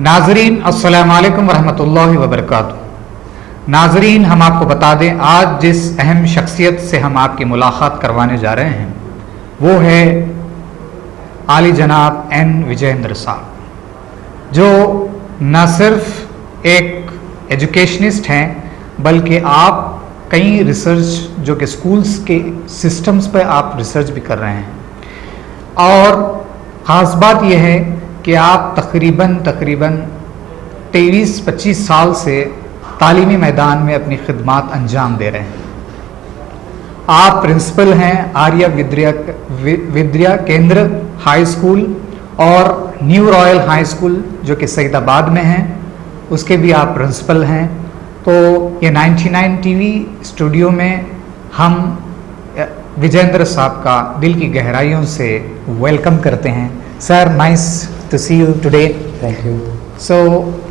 नाजरीन अस्सलामु अलैकुम वरहमतुल्लाहि वबरकातुहू। नाजरीन, हम आपको बता दें आज जिस अहम शख्सियत से हम आपकी मुलाकात करवाने जा रहे हैं वो है आली जनाब एन विजयेंद्र साहब, जो न सिर्फ एक एजुकेशनिस्ट हैं बल्कि आप कई रिसर्च जो कि स्कूल्स के सिस्टम्स पर आप रिसर्च भी कर रहे हैं। और ख़ास बात यह है कि आप तकरीबन 23-25 साल से तालीमी मैदान में अपनी खिदमात अंजाम दे रहे हैं। आप प्रिंसिपल हैं आर्या विद्या केंद्र हाई स्कूल और न्यू रॉयल हाई स्कूल जो कि सईदाबाद में है, उसके भी आप प्रिंसिपल हैं। तो ये 99 टीवी स्टूडियो में हम विजेंद्र साहब का दिल की गहराइयों से वेलकम करते हैं। Sir, nice to see you today. Thank you. So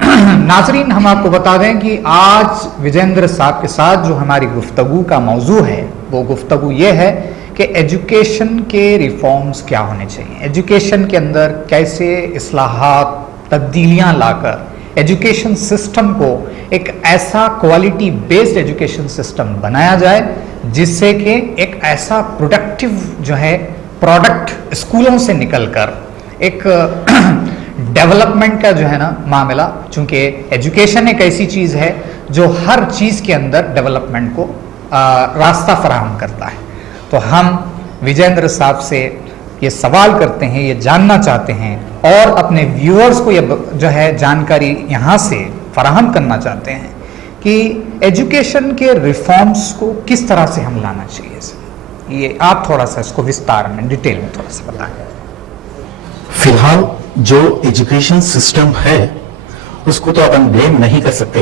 Nazreen, हम आपको बता दें कि आज विजेंद्र साहब के साथ जो हमारी गुफ्तगू का मौजू है वो गुफ्तगू ये है कि एजुकेशन के रिफॉर्म्स क्या होने चाहिए, एजुकेशन के अंदर कैसे इस्लाहात तब्दीलियाँ लाकर एजुकेशन सिस्टम को एक ऐसा क्वालिटी बेस्ड एजुकेशन सिस्टम बनाया जाए जिससे कि एक ऐसा प्रोडक्टिव जो है प्रोडक्ट स्कूलों से निकलकर एक डेवलपमेंट का जो है ना मामला, चूँकि एजुकेशन एक ऐसी चीज़ है जो हर चीज़ के अंदर डेवलपमेंट को रास्ता फराहम करता है। तो हम विजेंद्र साहब से ये सवाल करते हैं, ये जानना चाहते हैं और अपने व्यूअर्स को ये जो है जानकारी यहाँ से फराहम करना चाहते हैं कि एजुकेशन के रिफॉर्म्स को किस तरह से हम लाना चाहिए। ये आप थोड़ा सा इसको विस्तार में डिटेल में थोड़ा सा बताएं। फिलहाल जो एजुकेशन सिस्टम है उसको तो अपन ब्लेम नहीं कर सकते,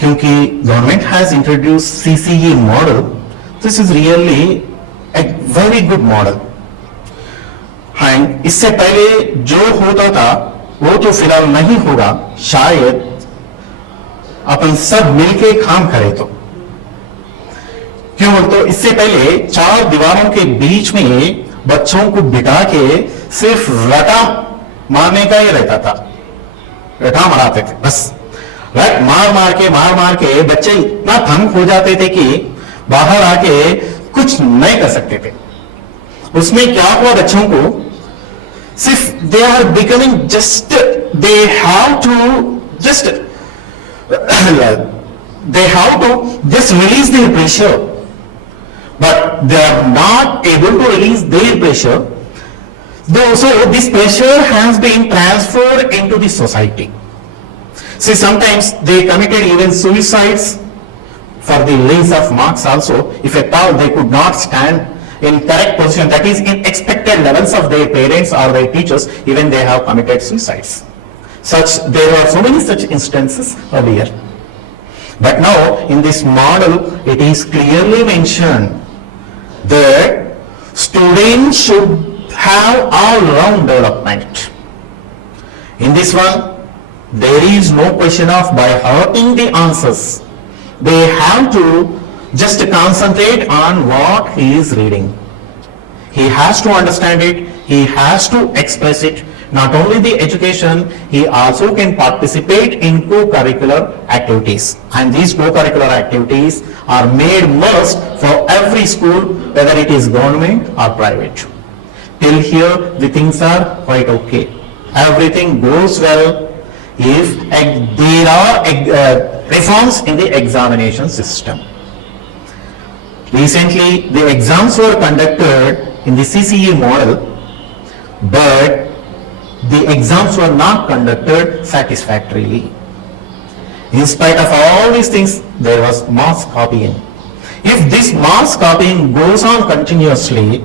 क्योंकि government has introduce CCE model. This is really a very good model. And इससे पहले जो होता था वो तो फिलहाल नहीं होगा, शायद अपन सब मिलके काम करें तो। क्यों बोलते, तो इससे पहले 4 दीवारों के बीच में बच्चों को बिठा के सिर्फ रटा मारने का ही रहता था, रटा मराते थे बस। रट मार मार के बच्चे इतना थंग हो जाते थे कि बाहर आके कुछ नहीं कर सकते थे। उसमें क्या हुआ, बच्चों को सिर्फ they are becoming just they have to just release their pressure, but they are not able to release their pressure. So this pressure has been transferred into the society. See, sometimes they committed even suicides for the lack of marks also, if at all they could not stand in correct position, that is in expected levels of their parents or their teachers, even they have committed suicides. There are so many such instances earlier. But now in this model it is clearly mentioned that students should have all-round development. In this one, there is no question of by hurting the answers. They have to just concentrate on what he is reading. He has to understand it, he has to express it. Not only the education, he also can participate in co-curricular activities. And these co-curricular activities are made must for every school, whether it is government or private. Till here, the things are quite okay. Everything goes well if there are reforms in the examination system. Recently, the exams were conducted in the CCE model, but the exams were not conducted satisfactorily. In spite of all these things, there was mass copying. If this mass copying goes on continuously,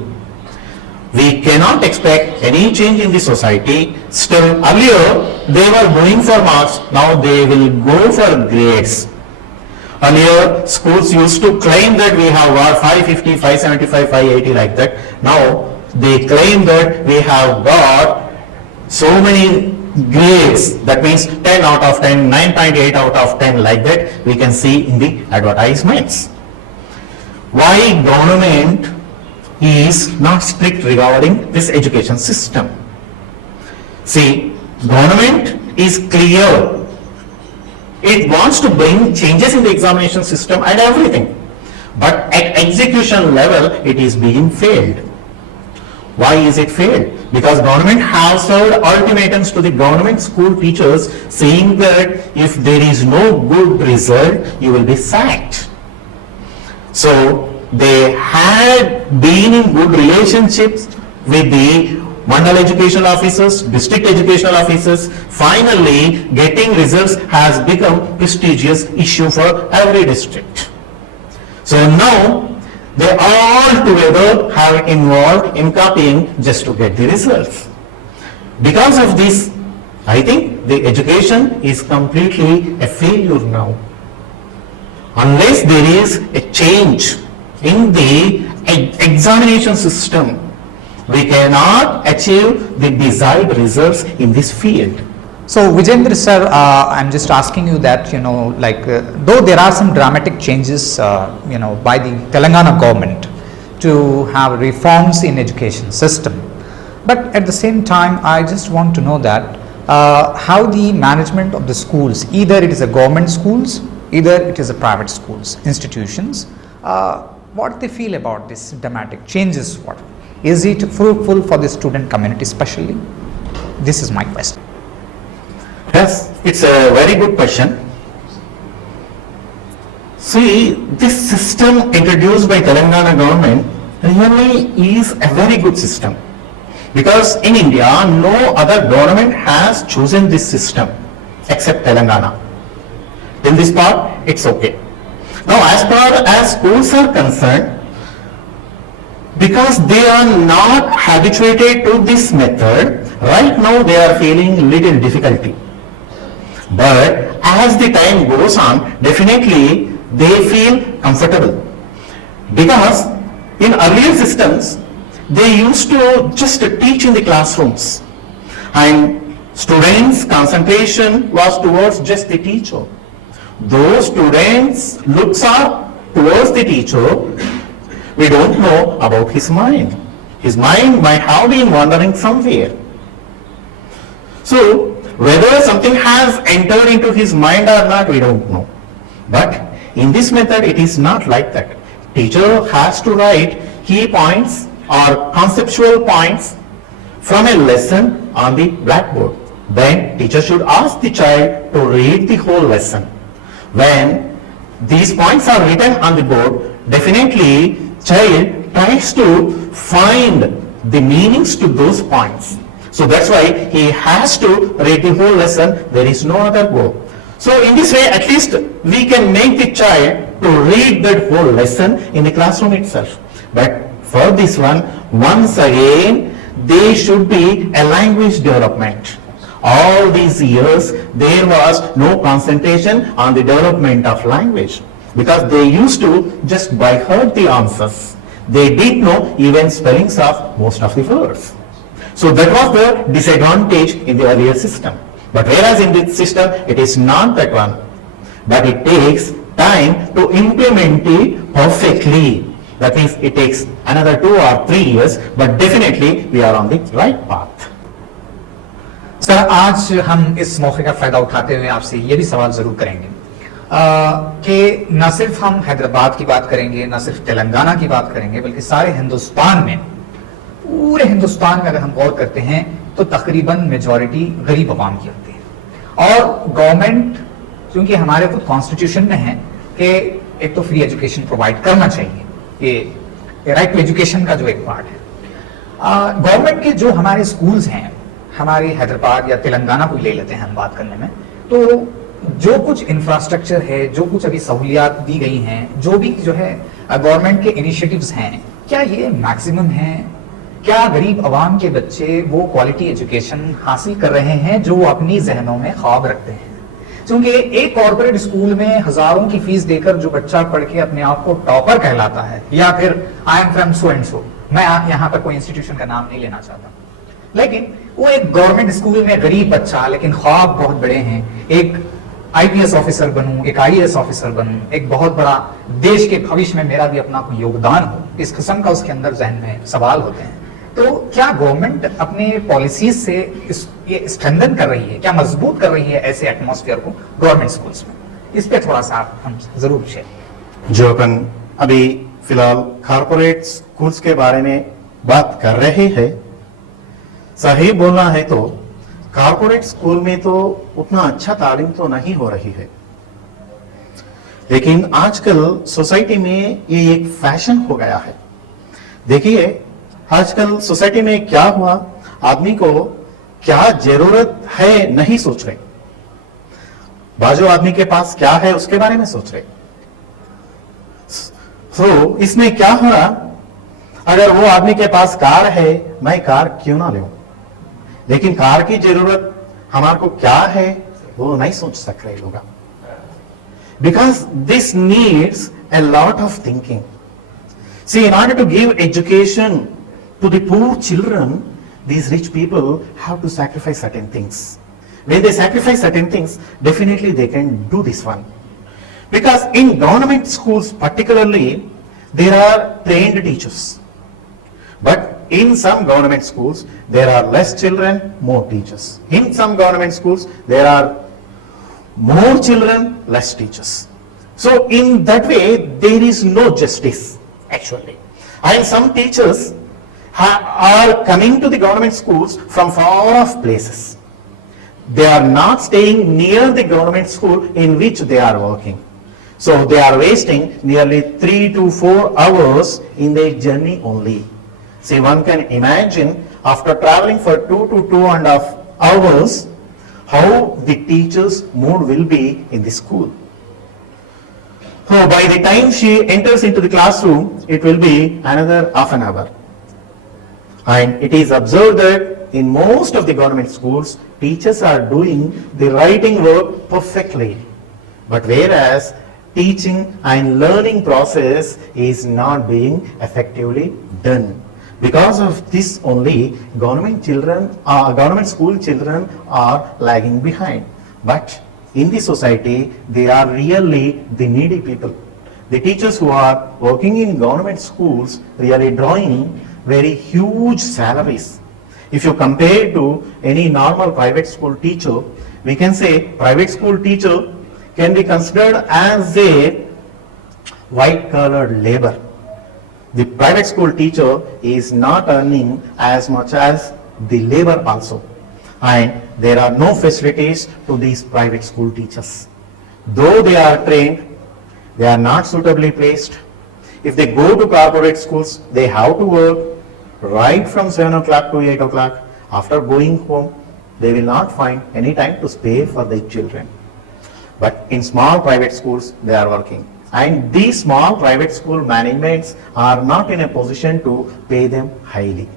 we cannot expect any change in the society. Still, earlier they were going for marks, now they will go for grades. Earlier, schools used to claim that we have got 550, 575, 580 like that. Now, they claim that we have got so many grades, that means 10 out of 10, 9.8 out of 10 like that we can see in the advertisements. Why government is not strict regarding this education system? See, government is clear. It wants to bring changes in the examination system and everything. But at execution level, it is being failed. Why is it failed? Because government has served ultimatums to the government school teachers saying that if there is no good result, you will be sacked. So they had been in good relationships with the mandal educational officers, district educational officers. Finally, getting results has become prestigious issue for every district. So now they all together have involved in copying just to get the results. Because of this, I think the education is completely a failure now. Unless there is a change in the examination system, we cannot achieve the desired results in this field. So Vijyendar sir, I'm just asking you that, though there are some dramatic changes, by the Telangana government to have reforms in education system, but at the same time, I just want to know that how the management of the schools, either it is a government schools, either it is a private schools, institutions, what they feel about this dramatic changes, what is it fruitful for the student community especially? This is my question. Yes, it's a very good question. See, this system introduced by Telangana government really is a very good system. Because in India, no other government has chosen this system except Telangana. Till this part, it's okay. Now, as far as schools are concerned, because they are not habituated to this method, right now they are feeling little difficulty. But as the time goes on, definitely they feel comfortable. Because in earlier systems, they used to just teach in the classrooms. And students' concentration was towards just the teacher. Those students' looks are towards the teacher. We don't know about his mind. His mind might have been wandering somewhere. So, whether something has entered into his mind or not, we don't know. But in this method, it is not like that. Teacher has to write key points or conceptual points from a lesson on the blackboard. Then teacher should ask the child to read the whole lesson. When these points are written on the board, definitely child tries to find the meanings to those points. So that's why he has to read the whole lesson. There is no other way. So in this way, at least we can make the child to read that whole lesson in the classroom itself. But for this one, once again, there should be a language development. All these years, there was no concentration on the development of language because they used to just by heart the answers. They didn't know even spellings of most of the words. So that was the disadvantage in the earlier system. But whereas in this system, it is not that one. But it takes time to implement it perfectly. That means it takes another 2 or 3 years, but definitely we are on the right path. Sir, आज हम इस मौके का फायदा उठाते हुए आपसे ये भी सवाल जरूर करेंगे कि न सिर्फ हम हैदराबाद की बात करेंगे, न सिर्फ तेलंगाना की बात करेंगे, बल्कि सारे हिंदुस्तान में, पूरे हिंदुस्तान में अगर हम गौर करते हैं तो तकरीबन मेजॉरिटी गरीब अवाम की होती है। और गवर्नमेंट, क्योंकि हमारे खुद कॉन्स्टिट्यूशन में है कि एक तो फ्री एजुकेशन प्रोवाइड करना चाहिए, ये राइट टू एजुकेशन का जो एक पार्ट है। गवर्नमेंट के जो हमारे स्कूल्स हैं, हमारी हैदराबाद या तेलंगाना को ले लेते हैं हम बात करने में, तो जो कुछ इंफ्रास्ट्रक्चर है, जो कुछ अभी सहूलियात दी गई हैं, जो भी जो है गवर्नमेंट के इनिशिएटिव्स हैं, क्या ये मैक्सिमम है? क्या गरीब अवाम के बच्चे वो क्वालिटी एजुकेशन हासिल कर रहे हैं जो वो अपनी जहनों में ख्वाब रखते हैं? क्योंकि एक कॉर्पोरेट स्कूल में हजारों की फीस देकर जो बच्चा पढ़ के अपने आप को टॉपर कहलाता है, या फिर I am from so and so, मैं यहाँ पर कोई इंस्टीट्यूशन का नाम नहीं लेना चाहता, लेकिन वो एक गवर्नमेंट स्कूल में गरीब बच्चा, लेकिन ख्वाब बहुत बड़े हैं, एक आईपीएस ऑफिसर बनूं, एक आईएएस ऑफिसर बनूं, एक बहुत बड़ा देश के भविष्य में मेरा भी अपना कोई योगदान हो, इस किस्म का उसके अंदर जहन में सवाल होते हैं। तो क्या गवर्नमेंट अपने पॉलिसीज से ये स्ट्रेंथन कर रही है, क्या मजबूत कर रही है ऐसे एटमॉस्फेयर को गवर्नमेंट स्कूल्स में? इस पे थोड़ा सा आप हम जरूर शेयर। जो अपन अभी फिलहाल कॉर्पोरेट स्कूल्स के बारे में बात कर रहे हैं, सही बोलना है तो कॉर्पोरेट स्कूल में तो उतना अच्छा तालीम तो नहीं हो रही है, लेकिन आजकल सोसाइटी में ये एक फैशन हो गया है। देखिए आजकल सोसाइटी में क्या हुआ, आदमी को क्या जरूरत है नहीं सोच रहे, बाजू आदमी के पास क्या है उसके बारे में सोच रहे। तो इसमें क्या हो रहा, अगर वो आदमी के पास कार है, मैं कार क्यों ना लूं, लेकिन कार की जरूरत हमारे को क्या है वो नहीं सोच सक रहे लोग, because this needs a lot of thinking. See, in order to give education to the poor children, these rich people have to sacrifice certain things. When they sacrifice certain things, definitely they can do this one. Because in government schools particularly, there are trained teachers. But in some government schools, there are less children, more teachers. In some government schools, there are more children, less teachers. So in that way, there is no justice actually. And some teachers are coming to the government schools from far off places. They are not staying near the government school in which they are working. So they are wasting nearly 3 to 4 hours in their journey only. See, one can imagine after traveling for 2 to 2.5 hours, how the teacher's mood will be in the school. So by the time she enters into the classroom, it will be another half an hour. And it is observed that in most of the government schools, teachers are doing the writing work perfectly. But whereas teaching and learning process is not being effectively done. Because of this only, government school children are lagging behind. But in the society, they are really the needy people. The teachers who are working in government schools really drawing very huge salaries. If you compare to any normal private school teacher, we can say private school teacher can be considered as a white collar labor. The private school teacher is not earning as much as the labor also. And there are no facilities to these private school teachers. Though they are trained, they are not suitably placed. If they go to corporate schools, they have to work right from 7 o'clock to 8 o'clock. After going home, they will not find any time to spare for their children. But in small private schools, they are working. And these small private school managements are not in a position to pay them highly.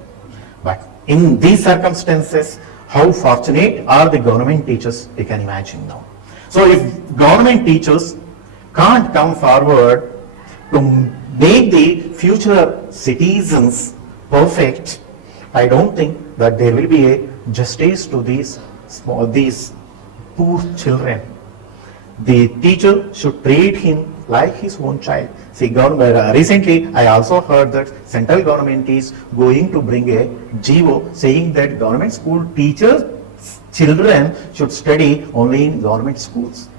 But in these circumstances, how fortunate are the government teachers, we can imagine now. So if government teachers can't come forward to make the future citizens perfect, I don't think that there will be a justice to these poor children. The teacher should treat him like his own child. See, recently I also heard that central government is going to bring a GO saying that government school teachers' children should study only in government schools.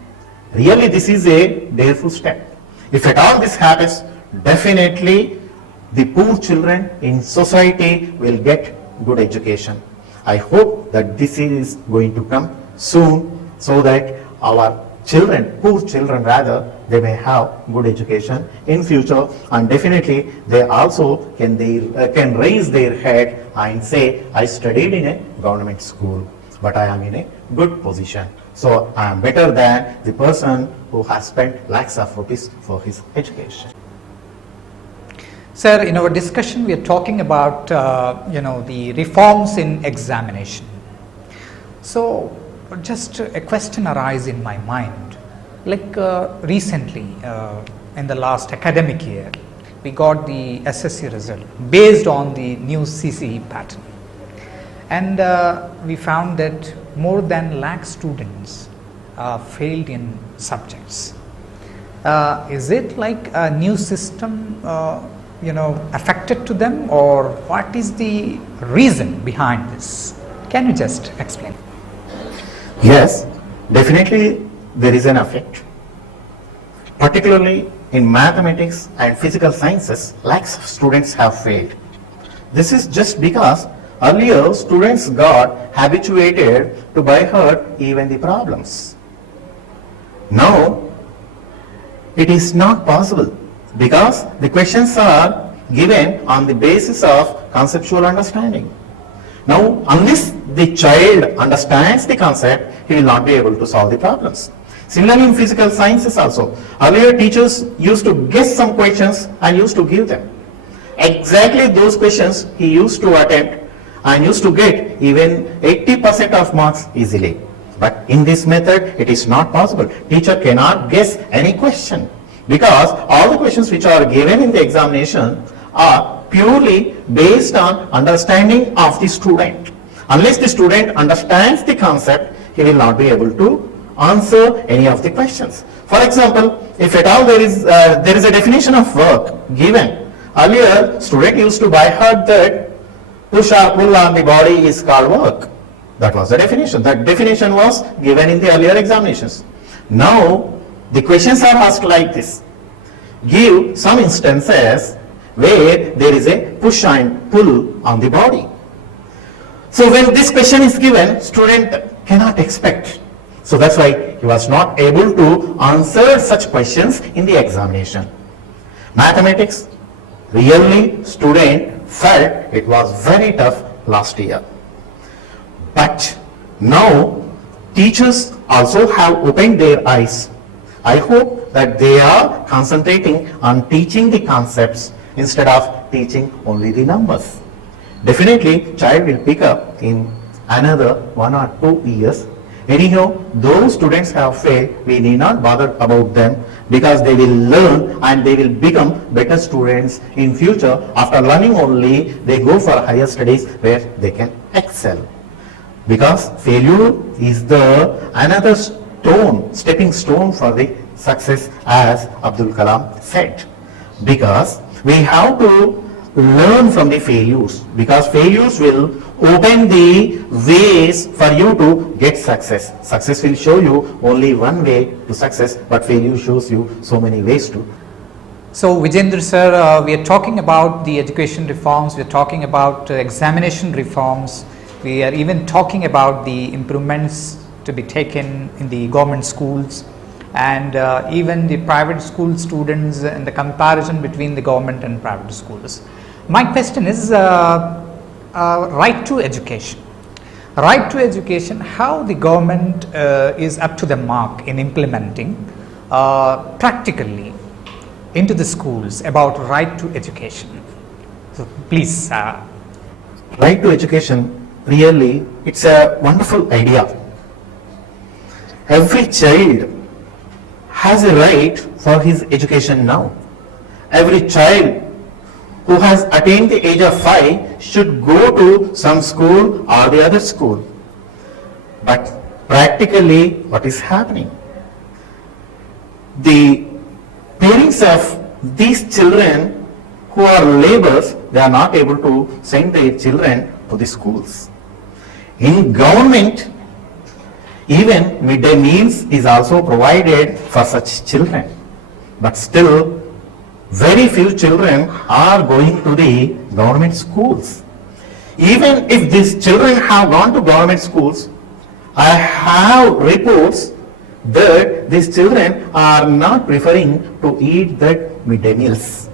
Really, this is a dareful step. If at all this happens, definitely the poor children in society will get good education. I hope that this is going to come soon so that our children, poor children rather, they may have good education in future, and definitely they also can raise their head and say, I studied in a government school, but I am in a good position. So I am better than the person who has spent lakhs of rupees for his education. Sir, in our discussion, we are talking about the reforms in examination. So, just a question arises in my mind. Like recently, in the last academic year, we got the SSC result based on the new CCE pattern, and we found that more than lakh students failed in subjects. Is it like a new system affected to them, or what is the reason behind this? Can you just explain? Yes, definitely there is an effect. Particularly in mathematics and physical sciences, lakhs of students have failed. This is just because earlier students got habituated to by heart even the problems. Now it is not possible because the questions are given on the basis of conceptual understanding. Now, unless the child understands the concept, he will not be able to solve the problems. Similarly, in physical sciences also, earlier teachers used to guess some questions and used to give them. Exactly those questions he used to attempt and used to get even 80% of marks easily. But in this method, it is not possible. Teacher cannot guess any question because all the questions which are given in the examination are purely based on understanding of the student. Unless the student understands the concept, he will not be able to answer any of the questions. For example, if at all there is a definition of work given, earlier student used to by heart that push or pull on the body is called work. That was the definition. That definition was given in the earlier examinations. Now the questions are asked like this. Give some instances where there is a push and pull on the body. So when this question is given, student cannot expect. So that's why he was not able to answer such questions in the examination. Mathematics, really student felt it was very tough last year. But now teachers also have opened their eyes. I hope that they are concentrating on teaching the concepts instead of teaching only the numbers. Definitely, child will pick up in another 1 or 2 years. Anyhow, those students have failed, we need not bother about them because they will learn and they will become better students in future. After learning only, they go for higher studies where they can excel. Because failure is the another stepping stone for the success, as Abdul Kalam said. Because we have to learn from the failures, because failures will open the ways for you to get success. Success will show you only one way to success, but failure shows you so many ways to. So Vijyendar sir, we are talking about the education reforms, we are talking about examination reforms, we are even talking about the improvements to be taken in the government schools and even the private school students and the comparison between the government and private schools. My question is right to education. Right to education, how the government is up to the mark in implementing practically into the schools about right to education. So please. Right to education, really, it's a wonderful idea. Every child has a right for his education now. Every child who has attained the age of 5 should go to some school or the other school. But practically, what is happening? The parents of these children who are laborers, they are not able to send their children to the schools. In government, even midday meals is also provided for such children. But still, very few children are going to the government schools. Even if these children have gone to government schools, I have reports that these children are not preferring to eat that midday meals.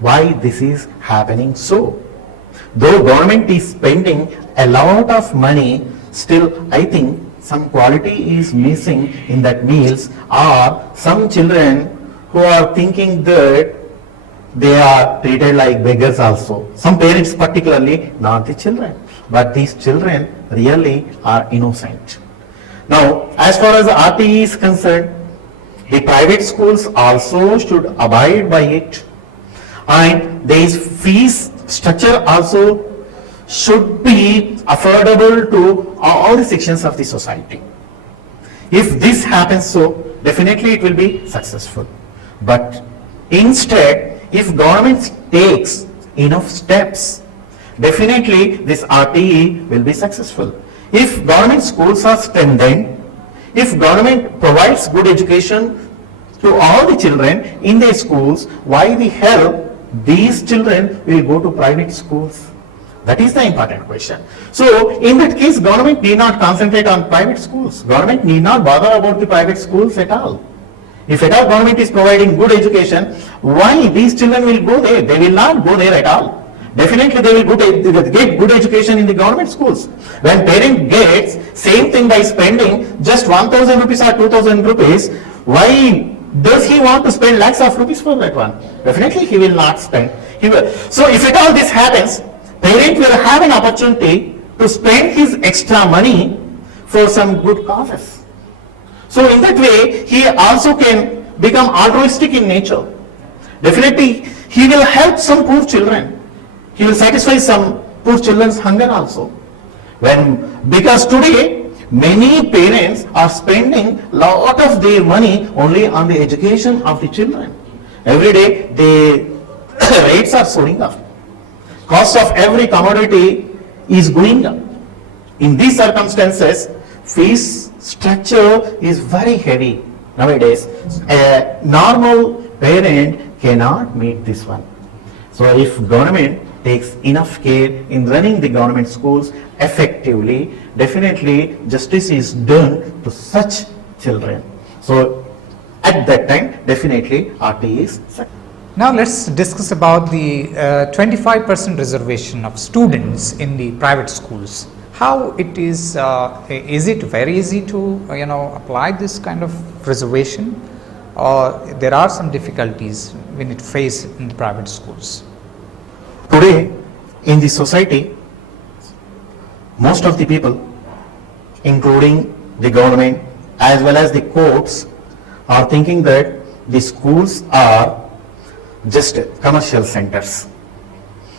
Why this is happening so? Though government is spending a lot of money, still I think some quality is missing in that meals, or some children who are thinking that they are treated like beggars also. Some parents particularly, not the children, but these children really are innocent. Now, as far as RTE is concerned, the private schools also should abide by it, and these fees structure also should be affordable to all the sections of the society. If this happens so, definitely it will be successful. But instead, if government takes enough steps, definitely this RTE will be successful. If government schools are strengthened, if government provides good education to all the children in their schools, why the hell these children will go to private schools? That is the important question. So in that case, government need not concentrate on private schools. Government need not bother about the private schools at all. If at all government is providing good education, why these children will go there? They will not go there at all. Definitely they will get good education in the government schools. When parent gets same thing by spending just 1,000 rupees or 2,000 rupees, why does he want to spend lakhs of rupees for that one? Definitely he will not spend. So if at all this happens, parent will have an opportunity to spend his extra money for some good causes. So in that way, he also can become altruistic in nature. Definitely, he will help some poor children. He will satisfy some poor children's hunger also. Because today, many parents are spending lot of their money only on the education of the children. Every day, the rates are soaring up. Cost of every commodity is going up. In these circumstances, fees structure is very heavy nowadays. A normal parent cannot meet this one. So if government takes enough care in running the government schools effectively, definitely justice is done to such children. So at that time, definitely RT is successful. Now let's discuss about the 25% reservation of students in the private schools. How it is it very easy to apply this kind of reservation, or there are some difficulties when it face in the private schools? Today in the society, most of the people, including the government as well as the courts, are thinking that the schools are just commercial centers.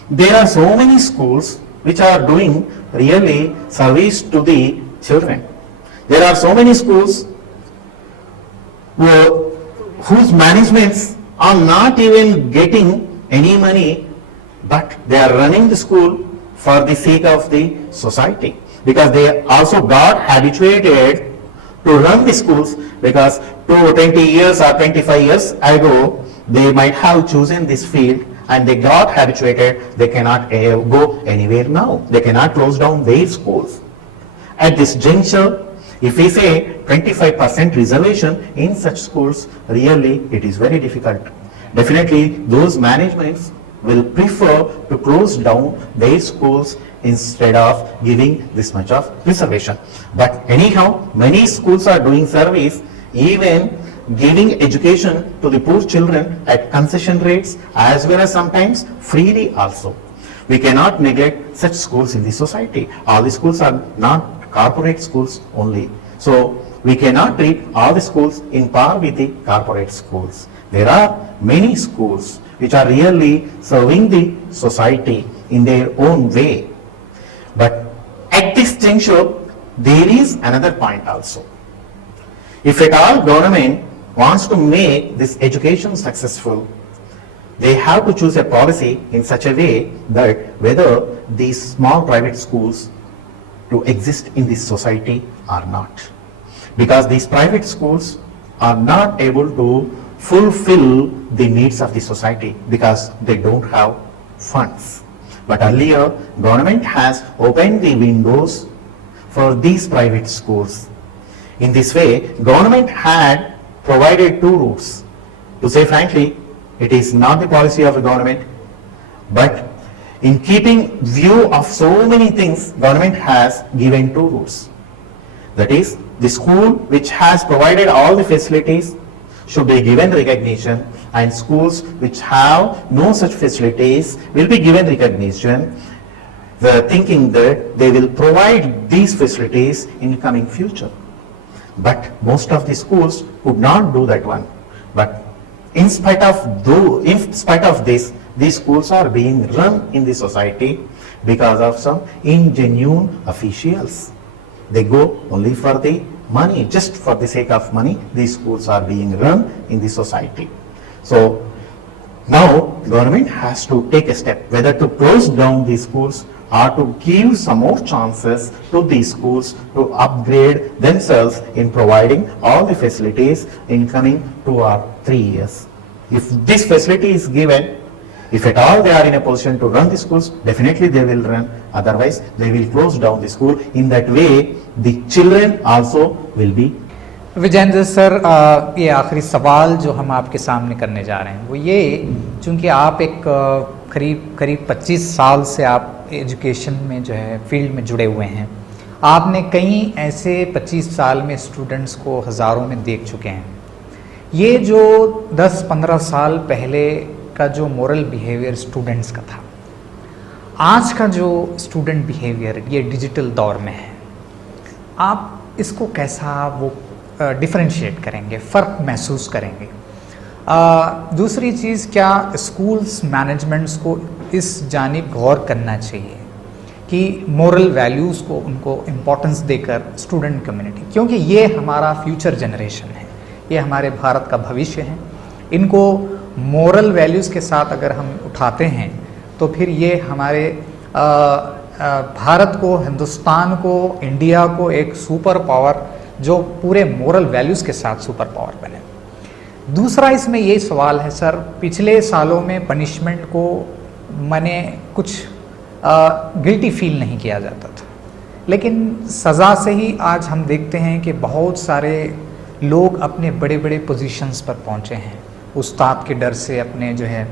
There are so many schools which are doing really service to the children. There are so many schools whose managements are not even getting any money, but they are running the school for the sake of the society, because they also got habituated to run the schools, because 20 years or 25 years ago they might have chosen this field and they got habituated. They cannot go anywhere now. They cannot close down their schools. At this juncture, if we say 25% reservation in such schools, really it is very difficult. Definitely those managements will prefer to close down their schools instead of giving this much of reservation. But anyhow, many schools are doing service, even giving education to the poor children at concession rates as well as sometimes freely also. We cannot neglect such schools in the society. All the schools are not corporate schools only. So we cannot treat all the schools in par with the corporate schools. There are many schools which are really serving the society in their own way. But at this juncture, there is another point also. If at all government wants to make this education successful, they have to choose a policy in such a way that whether these small private schools to exist in this society or not. Because these private schools are not able to fulfill the needs of the society because they don't have funds. But earlier, government has opened the windows for these private schools. In this way, government had provided two routes. To say frankly, it is not the policy of the government, but in keeping view of so many things, government has given two routes. That is, the school which has provided all the facilities should be given recognition, and schools which have no such facilities will be given recognition, thinking that they will provide these facilities in the coming future. But most of the schools could not do that one. But in spite of this, these schools are being run in the society because of some ingenuine officials. They go only for the money, just for the sake of money. These schools are being run in the society. So Now, government has to take a step whether to close down these schools or to give some more chances to these schools to upgrade themselves in providing all the facilities in coming 2 or 3 years. If this facility is given, if at all they are in a position to run the schools, definitely they will run. Otherwise, they will close down the school. In that way, the children also will be. Vijendra sir, ये आखिरी सवाल जो हम आपके सामने करने जा रहे हैं वो ये, चूँकि आप एक करीब 25 साल से आप एजुकेशन में जो है फील्ड में जुड़े हुए हैं, आपने कई ऐसे 25 साल में स्टूडेंट्स को हज़ारों में देख चुके हैं। ये जो 10-15 साल पहले का जो मोरल बिहेवियर स्टूडेंट्स का था, आज का जो स्टूडेंट बिहेवियर ये डिजिटल दौर में है, आप इसको कैसा वो डिफरेंशिएट करेंगे, फ़र्क महसूस करेंगे? दूसरी चीज़, क्या स्कूल्स मैनेजमेंट्स को इस जानिब गौर करना चाहिए कि मोरल वैल्यूज़ को उनको इम्पोर्टेंस देकर स्टूडेंट कम्युनिटी, क्योंकि ये हमारा फ्यूचर जनरेशन है, ये हमारे भारत का भविष्य है, इनको मोरल वैल्यूज़ के साथ अगर हम उठाते हैं तो फिर ये हमारे भारत को, हिंदुस्तान को, इंडिया को एक सुपर पावर जो पूरे मोरल वैल्यूज़ के साथ सुपर पावर बने। दूसरा इसमें ये सवाल है सर, पिछले सालों में पनिशमेंट को मैंने कुछ गिल्टी फील नहीं किया जाता था, लेकिन सज़ा से ही आज हम देखते हैं कि बहुत सारे लोग अपने बड़े बड़े पोजीशंस पर पहुंचे हैं, उस्ताद के डर से, अपने जो है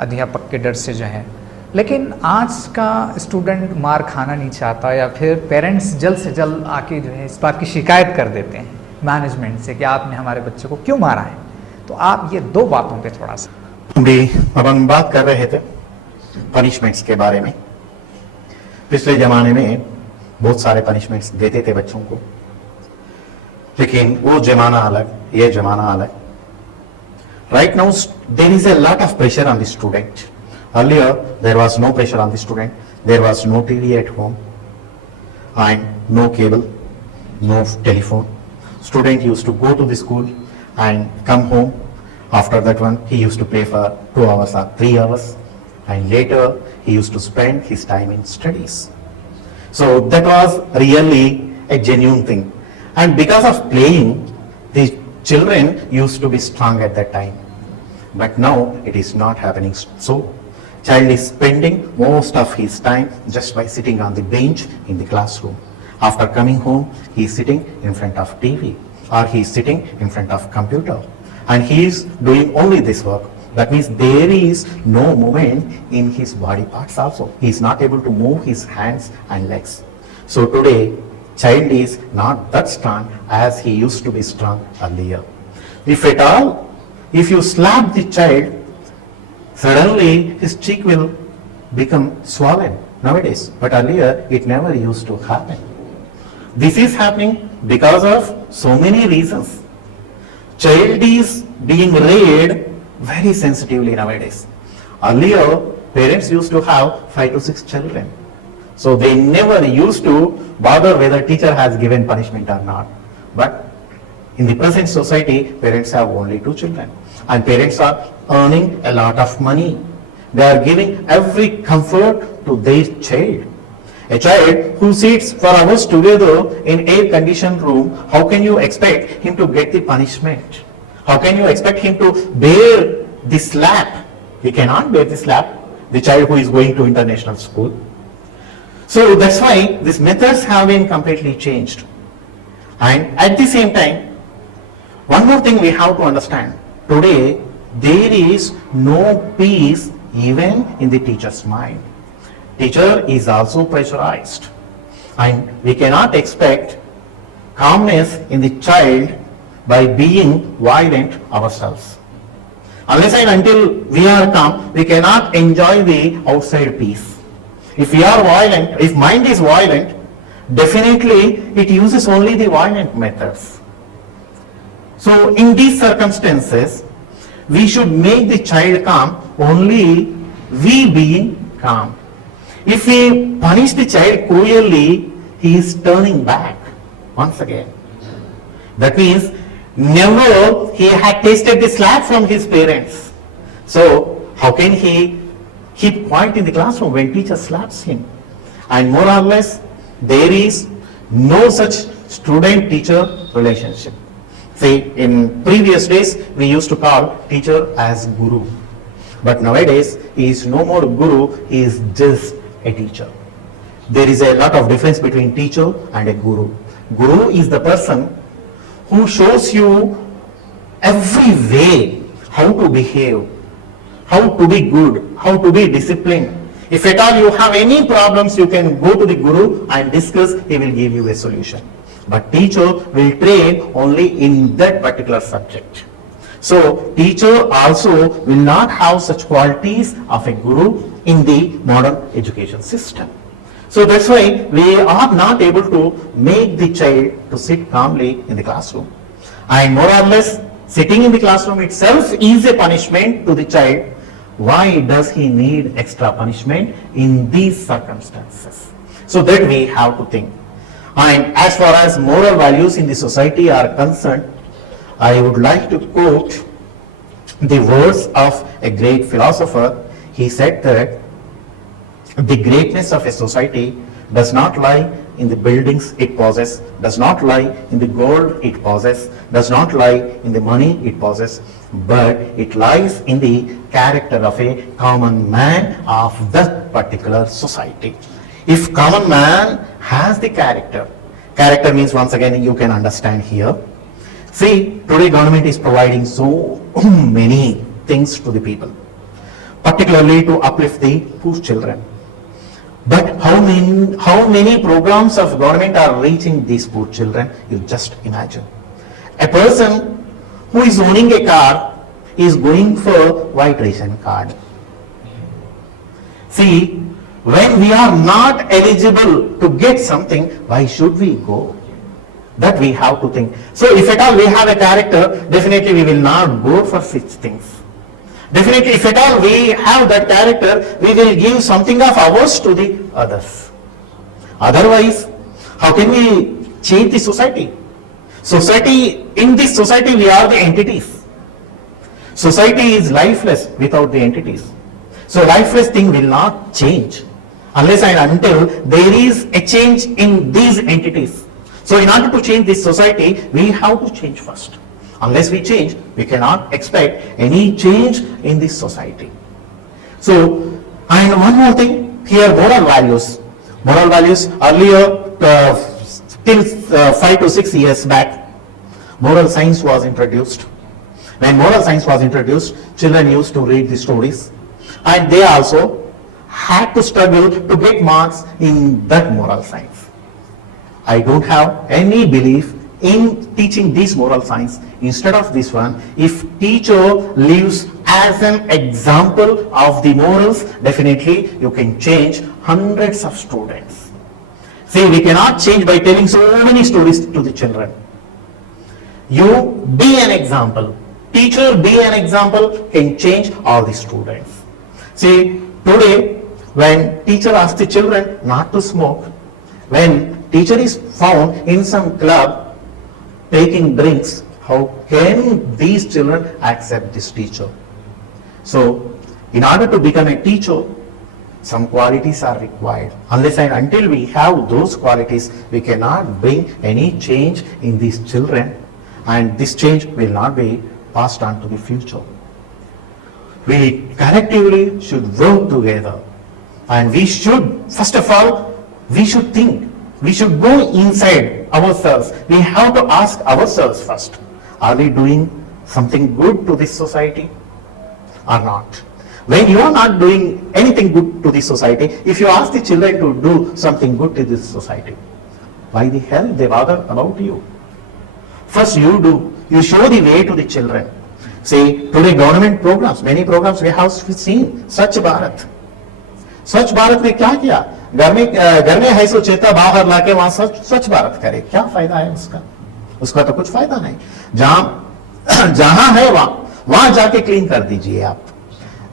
अध्यापक के डर से जो है। लेकिन आज का स्टूडेंट मार खाना नहीं चाहता, या फिर पेरेंट्स जल्द से जल्द आके जो है इस बात की शिकायत कर देते हैं मैनेजमेंट से कि आपने हमारे बच्चे को क्यों मारा है। तो आप ये दो बातों पे थोड़ा सा। भी अब हम बात कर रहे थे पनिशमेंट्स के बारे में। पिछले जमाने में बहुत सारे पनिशमेंट्स देते थे बच्चों को, लेकिन वो जमाना अलग, ये जमाना अलग। Right now, there is a lot of pressure on the student. Earlier, there was no pressure on the student. There was no TV at home and no cable, no telephone. Student used to go to the school and come home. After that one, he used to play for 2 hours or 3 hours, and later he used to spend his time in studies. So that was really a genuine thing. And because of playing, the children used to be strong at that time. But now it is not happening so. Child is spending most of his time just by sitting on the bench in the classroom. After coming home, he is sitting in front of TV or he is sitting in front of computer, and he is doing only this work. That means there is no movement in his body parts also. He is not able to move his hands and legs. So today, child is not that strong as he used to be strong earlier. If at all, if you slap the child, suddenly his cheek will become swollen nowadays. But earlier, it never used to happen. This is happening because of so many reasons. Child is being reared very sensitively nowadays. Earlier, parents used to have 5 to 6 children. So they never used to bother whether teacher has given punishment or not. But in the present society, parents have only 2 children. And parents are earning a lot of money. They are giving every comfort to their child. A child who sits for hours together in air-conditioned room, how can you expect him to get the punishment? How can you expect him to bear the slap? He cannot bear the slap, the child who is going to international school. So that's why these methods have been completely changed. And at the same time, one more thing we have to understand. Today, there is no peace even in the teacher's mind. Teacher is also pressurized, and we cannot expect calmness in the child by being violent ourselves. Unless and until we are calm, we cannot enjoy the outside peace. If we are violent, if mind is violent, definitely it uses only the violent methods. So in these circumstances, we should make the child calm only we being calm. If we punish the child cruelly, he is turning back once again. That means never he had tasted the slap from his parents. So How can he keep quiet in the classroom when teacher slaps him? And more or less, there is no such student-teacher relationship. See, in previous days, we used to call teacher as guru. But nowadays, he is no more guru, he is just a teacher. There is a lot of difference between teacher and a guru. Guru is the person who shows you every way how to behave, how to be good, how to be disciplined. If at all you have any problems, you can go to the guru and discuss, he will give you a solution. But teacher will train only in that particular subject. So teacher also will not have such qualities of a guru in the modern education system. So that's why we are not able to make the child to sit calmly in the classroom. And more or less, sitting in the classroom itself is a punishment to the child. Why does he need extra punishment in these circumstances? So that we have to think. And as far as moral values in the society are concerned, I would like to quote the words of a great philosopher. He said that the greatness of a society does not lie in the buildings it possesses, does not lie in the gold it possesses, does not lie in the money it possesses, but it lies in the character of a common man of that particular society. If common man has the character means, once again you can understand here. See, today government is providing so many things to the people, particularly to uplift the poor children. But how many programs of government are reaching these poor children? You just imagine. A person who is owning a car is going for white ration card. See, when we are not eligible to get something, why should we go? That we have to think. So if at all we have a character, definitely we will not go for such things. Definitely, if at all we have that character, we will give something of ours to the others. Otherwise, how can we change the society? In this society, we are the entities. Society is lifeless without the entities. So lifeless thing will not change unless and until there is a change in these entities. So in order to change this society, we have to change first. Unless we change, we cannot expect any change in this society. So, and one more thing, here moral values. Moral values, earlier, till 5 to 6 years back, moral science was introduced. When moral science was introduced, children used to read the stories, and they also had to struggle to get marks in that moral science. I don't have any belief in teaching this moral science. Instead of this one, if teacher lives as an example of the morals, definitely you can change hundreds of students. See, we cannot change by telling so many stories to the children. You be an example. Teacher be an example, can change all the students. See, today when teacher asks the children not to smoke, when teacher is found in some club taking drinks, how can these children accept this teacher? So, in order to become a teacher, some qualities are required. Unless and until we have those qualities, we cannot bring any change in these children, and this change will not be passed on to the future. We collectively should work together, and we should, first of all, we should think. We should go inside ourselves. We have to ask ourselves first, are we doing something good to this society or not? When you are not doing anything good to this society, if you ask the children to do something good to this society, why the hell they bother about you? First you do. You show the way to the children. See, today government programs, many programs we have seen, Swachh Bharat. स्वच्छ भारत ने क्या किया? घर में है सो चेता बाहर लाके वहां स्वच्छ भारत करे, क्या फायदा है उसका? उसका तो कुछ फायदा नहीं. जहां है वहां जाके क्लीन कर दीजिए आप.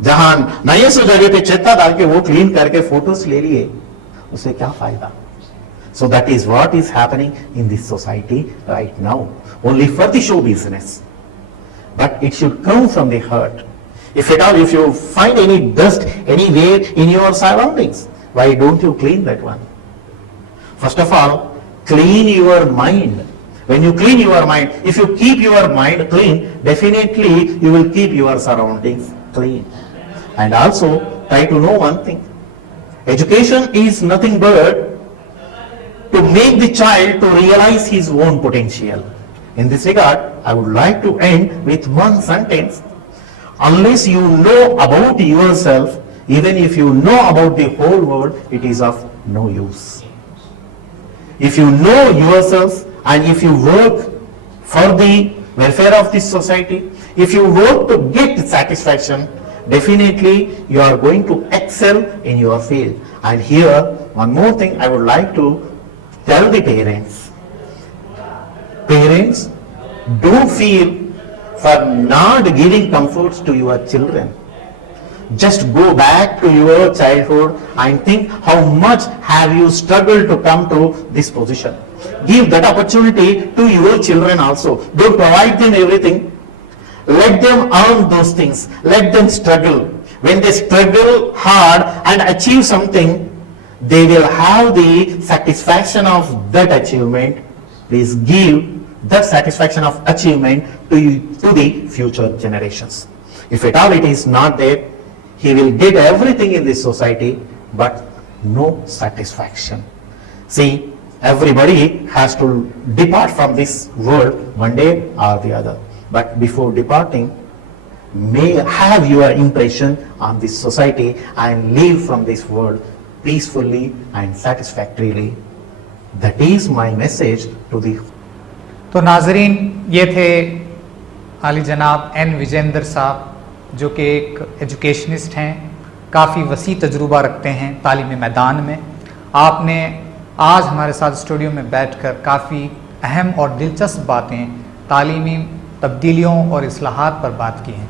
जहां नए सो जगह पे चेता डाल के वो क्लीन करके फोटोस ले लिए, उससे क्या फायदा? So that is what is happening in this society right now, only for the show business. But it should come from the heart. If at all, if you find any dust anywhere in your surroundings, why don't you clean that one? First of all, clean your mind. When you clean your mind, if you keep your mind clean, definitely you will keep your surroundings clean. And also, try to know one thing. Education is nothing but to make the child to realize his own potential. In this regard, I would like to end with one sentence. Unless you know about yourself, even if you know about the whole world, it is of no use. If you know yourself and if you work for the welfare of this society, if you work to get satisfaction, definitely you are going to excel in your field. And here, one more thing I would like to tell the parents. Parents, don't feel for not giving comforts to your children. Just go back to your childhood and think how much have you struggled to come to this position. Give that opportunity to your children also. Don't provide them everything. Let them earn those things. Let them struggle. When they struggle hard and achieve something, they will have the satisfaction of that achievement. Please give that satisfaction of achievement to the future generations. If at all it is not there, he will get everything in this society, but no satisfaction. See, everybody has to depart from this world one day or the other. But before departing, may have your impression on this society and leave from this world peacefully and satisfactorily. That is my message to the. तो नाजरीन, ये थे आली जनाब N Vijender साहब, जो कि एक एजुकेशनिस्ट हैं, काफ़ी वसी तजुर्बा रखते हैं तालीमी मैदान में। आपने आज हमारे साथ स्टूडियो में बैठकर काफ़ी अहम और दिलचस्प बातें तालीमी तब्दीलियों और इस्लाहात पर बात की हैं।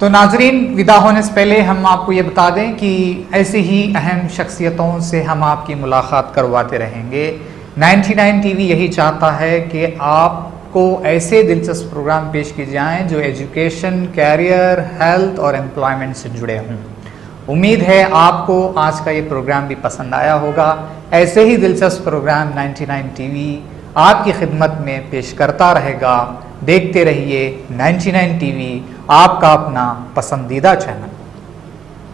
तो नाजरीन, विदा होने से पहले हम आपको ये बता दें कि ऐसे ही अहम शख्सियतों से हम आपकी मुलाकात करवाते रहेंगे। 99 टीवी यही चाहता है कि आपको ऐसे दिलचस्प प्रोग्राम पेश किए जाएं जो एजुकेशन, कैरियर, हेल्थ और एम्प्लॉयमेंट से जुड़े हों। उम्मीद है आपको आज का ये प्रोग्राम भी पसंद आया होगा। ऐसे ही दिलचस्प प्रोग्राम 99 टीवी आपकी खिदमत में पेश करता रहेगा। देखते रहिए 99 टीवी, आपका अपना पसंदीदा चैनल।